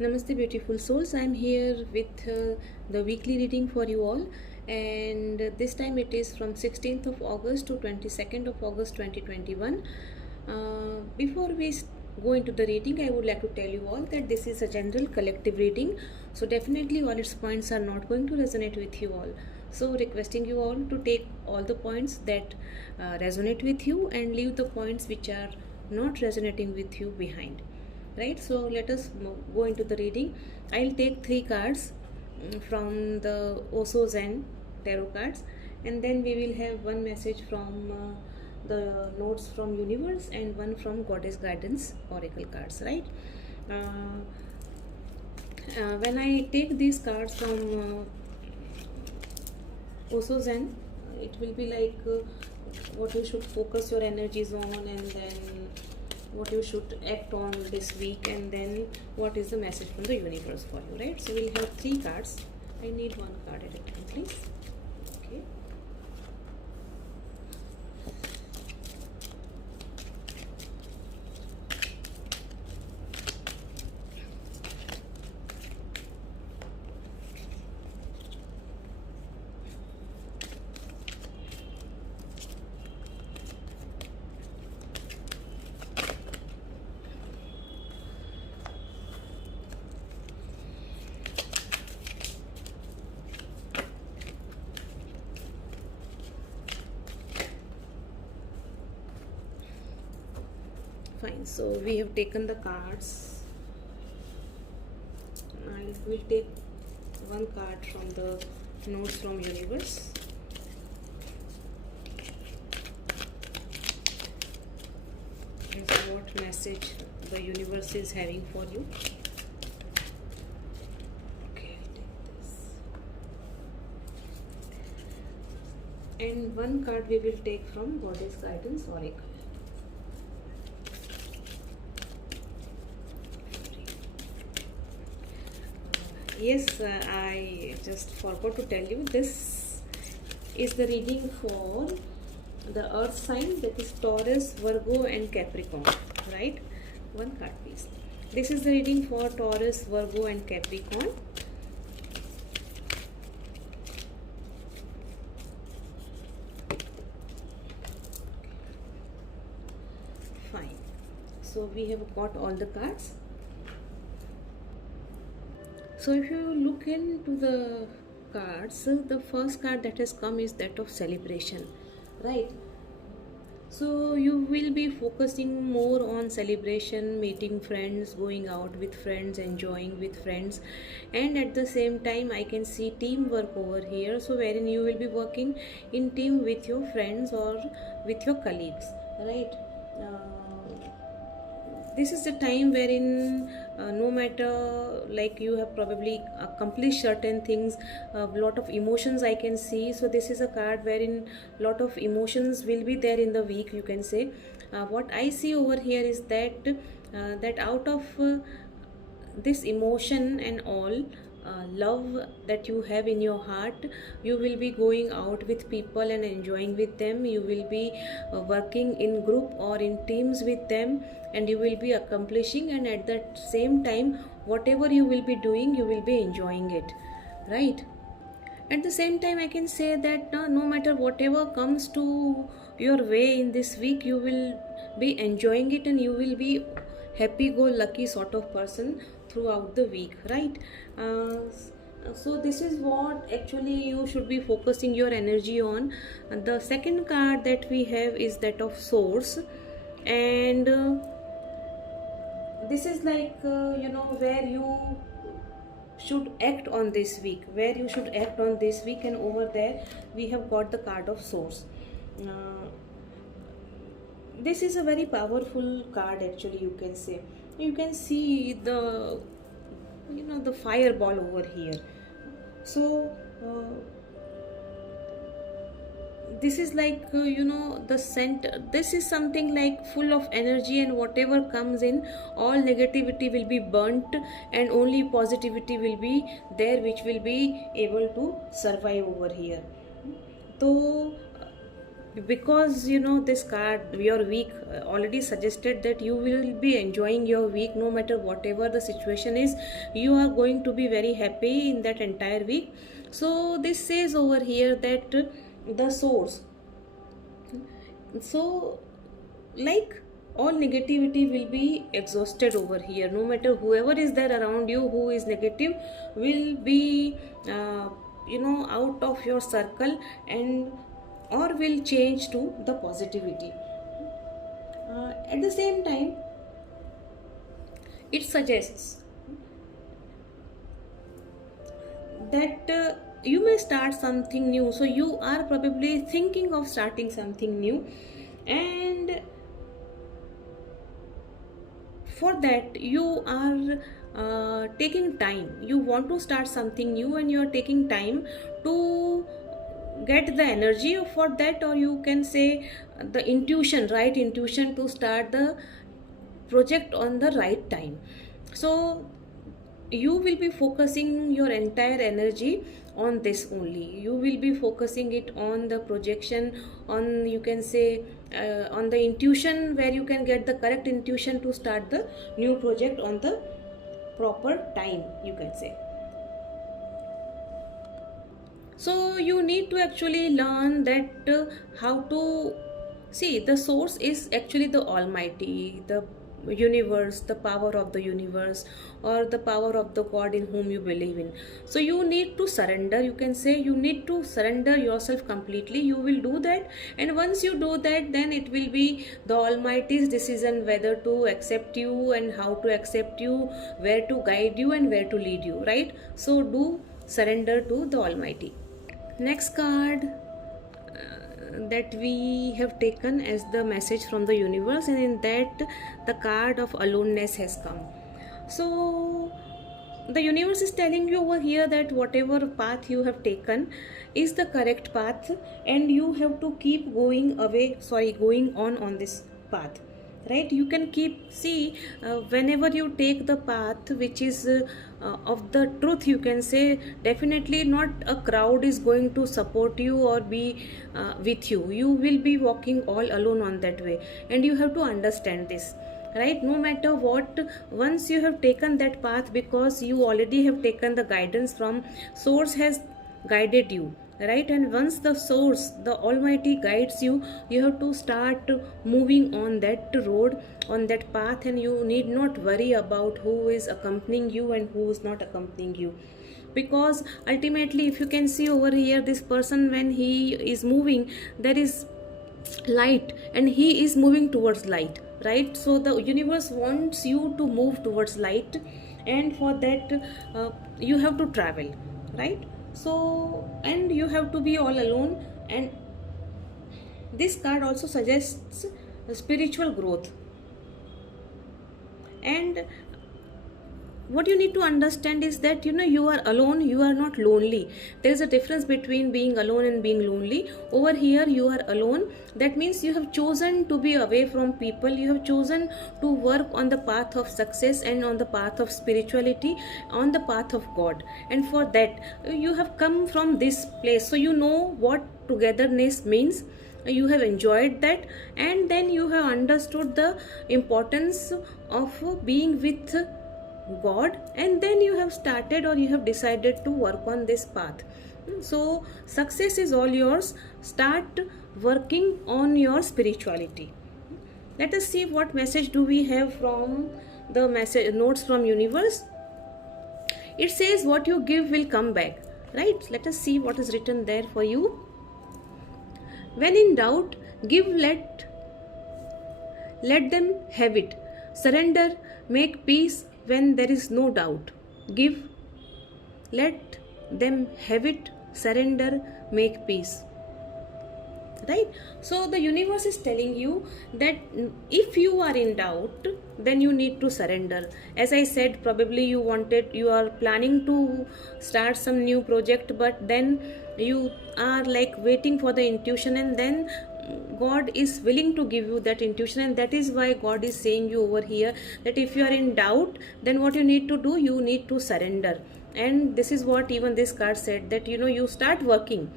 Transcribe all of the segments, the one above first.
Namaste, beautiful souls. I'm here with the weekly reading for you all, and this time it is from 16th of August to 22nd of August 2021. Before we go into the reading, I would like to tell you all that this is a general collective reading, so definitely all its points are not going to resonate with you all. So, requesting you all to take all the points that resonate with you and leave the points which are not resonating with you behind. Right, so let us go into the reading. I'll take three cards from the Osho Zen tarot cards, and then we will have one message from the notes from universe and one from Goddess Guidance oracle cards, right? When I take these cards from Osho Zen, it will be like what you should focus your energies on, and then what you should act on this week, and then what is the message from the universe for you, right? So we'll have three cards. I need one card at a time, please. Okay. Fine, so we have taken the cards. I will take one card from the notes from universe. And so what message the universe is having for you. Okay, I'll take this. And one card we will take from Goddess Guidance oracle. Yes, I just forgot to tell you, this is the reading for the earth sign, that is Taurus, Virgo and Capricorn, right? One card please. This is the reading for Taurus, Virgo and Capricorn. Fine, so we have got all the cards. So if you look into the cards, the first card that has come is that of celebration, right? So you will be focusing more on celebration, meeting friends, going out with friends, enjoying with friends, and at the same time I can see teamwork over here, so wherein you will be working in team with your friends or with your colleagues, right? This is the time wherein no matter, like, you have probably accomplished certain things, a lot of emotions I can see. So this is a card wherein lot of emotions will be there in the week, you can say. What I see over here is that that out of this emotion and all, love that you have in your heart, you will be going out with people and enjoying with them. You will be working in group or in teams with them, and you will be accomplishing, and at that same time whatever you will be doing, you will be enjoying it, right? At the same time I can say that no matter whatever comes to your way in this week, you will be enjoying it, and you will be happy go lucky sort of person throughout the week, right? So this is what actually you should be focusing your energy on. The second card that we have is that of Swords, and this is like where you should act on this week, and over there we have got the card of Swords. This is a very powerful card actually, you can say. You can see the the fireball over here. So this is like the scent, this is something like full of energy, and whatever comes in, all negativity will be burnt and only positivity will be there, which will be able to survive over here. So because this card, your week, already suggested that you will be enjoying your week no matter whatever the situation is. You are going to be very happy in that entire week. So this says over here that the source, so like all negativity will be exhausted over here. No matter whoever is there around you who is negative will be out of your circle, and or will change to the positivity. At the same time, it suggests that you may start something new. So you are probably thinking of starting something new, and for that you are taking time. You want to start something new and you are taking time to get the energy for that, or you can say the intuition, right intuition, to start the project on the right time. So you will be focusing your entire energy on this only. You will be focusing it on the projection, on, you can say, on the intuition, where you can get the correct intuition to start the new project on the proper time, you can say. So you need to actually learn that how to see the source is actually the Almighty, the universe, the power of the universe, or the power of the God in whom you believe in. So you need to surrender, you can say, you need to surrender yourself completely. You will do that, and once you do that, then it will be the Almighty's decision whether to accept you and how to accept you, where to guide you and where to lead you, right? So do surrender to the Almighty. Next card that we have taken as the message from the universe, and in that the card of aloneness has come. So the universe is telling you over here that whatever path you have taken is the correct path, and you have to keep going on this path, right? You can keep, see, whenever you take the path which is of the truth, you can say, definitely not a crowd is going to support you or be with you. You will be walking all alone on that way, and you have to understand this, right? No matter what, once you have taken that path, because you already have taken the guidance from source, has guided you, right? And once the source, the Almighty, guides you, you have to start moving on that road, on that path, and you need not worry about who is accompanying you and who is not accompanying you. Because ultimately, if you can see over here, this person, when he is moving, there is light and he is moving towards light, right? So the universe wants you to move towards light, and for that you have to travel, right? So, and you have to be all alone. And this card also suggests spiritual growth. And what you need to understand is that you are alone, you are not lonely. There is a difference between being alone and being lonely. Over here you are alone, that means you have chosen to be away from people, you have chosen to work on the path of success and on the path of spirituality, on the path of God, and for that you have come from this place. So you know what togetherness means, you have enjoyed that, and then you have understood the importance of being with God, and then you have started, or you have decided to work on this path. So success is all yours. Start working on your spirituality. Let us see what message do we have from the message notes from universe. It says what you give will come back, right? Let us see what is written there for you. When in doubt, give, let them have it. Surrender, make peace when there is no doubt. Give, let them have it. Surrender, make peace. Right? So the universe is telling you that if you are in doubt, then you need to surrender. As I said, probably you are planning to start some new project, but then you are like waiting for the intuition, and then God is willing to give you that intuition, and that is why God is saying you over here that if you are in doubt, then what you need to do, you need to surrender. And this is what even this card said, that you start working.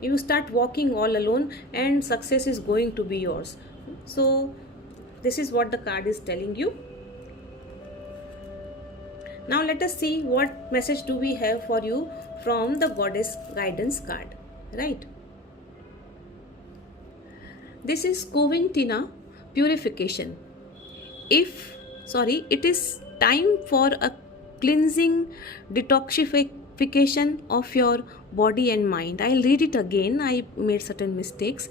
you start walking all alone, and success is going to be yours. So this is what the card is telling you. Now let us see what message do we have for you from the goddess guidance card, right? This is Coventina purification. It is time for a cleansing detoxification of your body and mind. I'll read it again, I made certain mistakes.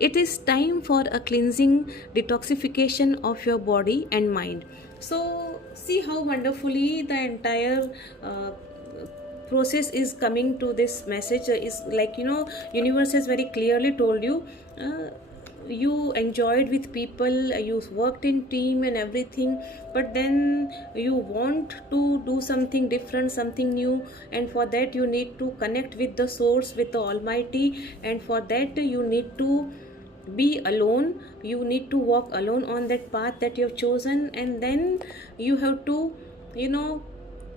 It is time for a cleansing detoxification of your body and mind. So see how wonderfully the entire process is coming to this message. Is like, universe has very clearly told you, you enjoyed with people, you worked in team and everything, but then you want to do something different, something new, and for that you need to connect with the source, with the almighty, and for that you need to be alone, you need to walk alone on that path that you have chosen, and then you have to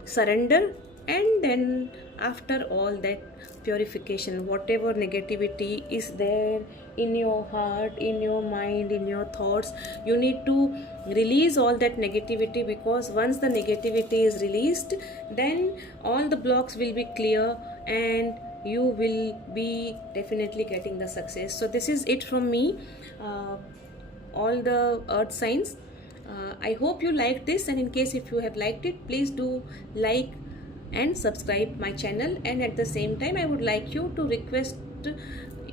surrender. And then after all that purification, whatever negativity is there in your heart, in your mind, in your thoughts, you need to release all that negativity, because once the negativity is released, then all the blocks will be clear and you will be definitely getting the success. So this is it from me, all the earth signs. I hope you liked this, and in case if you have liked it, please do like and subscribe my channel, and at the same time I would like you to request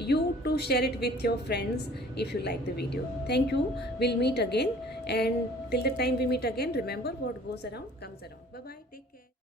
you to share it with your friends if you like the video. Thank you. We'll meet again, and till the time we meet again, remember, what goes around comes around. Bye bye, take care.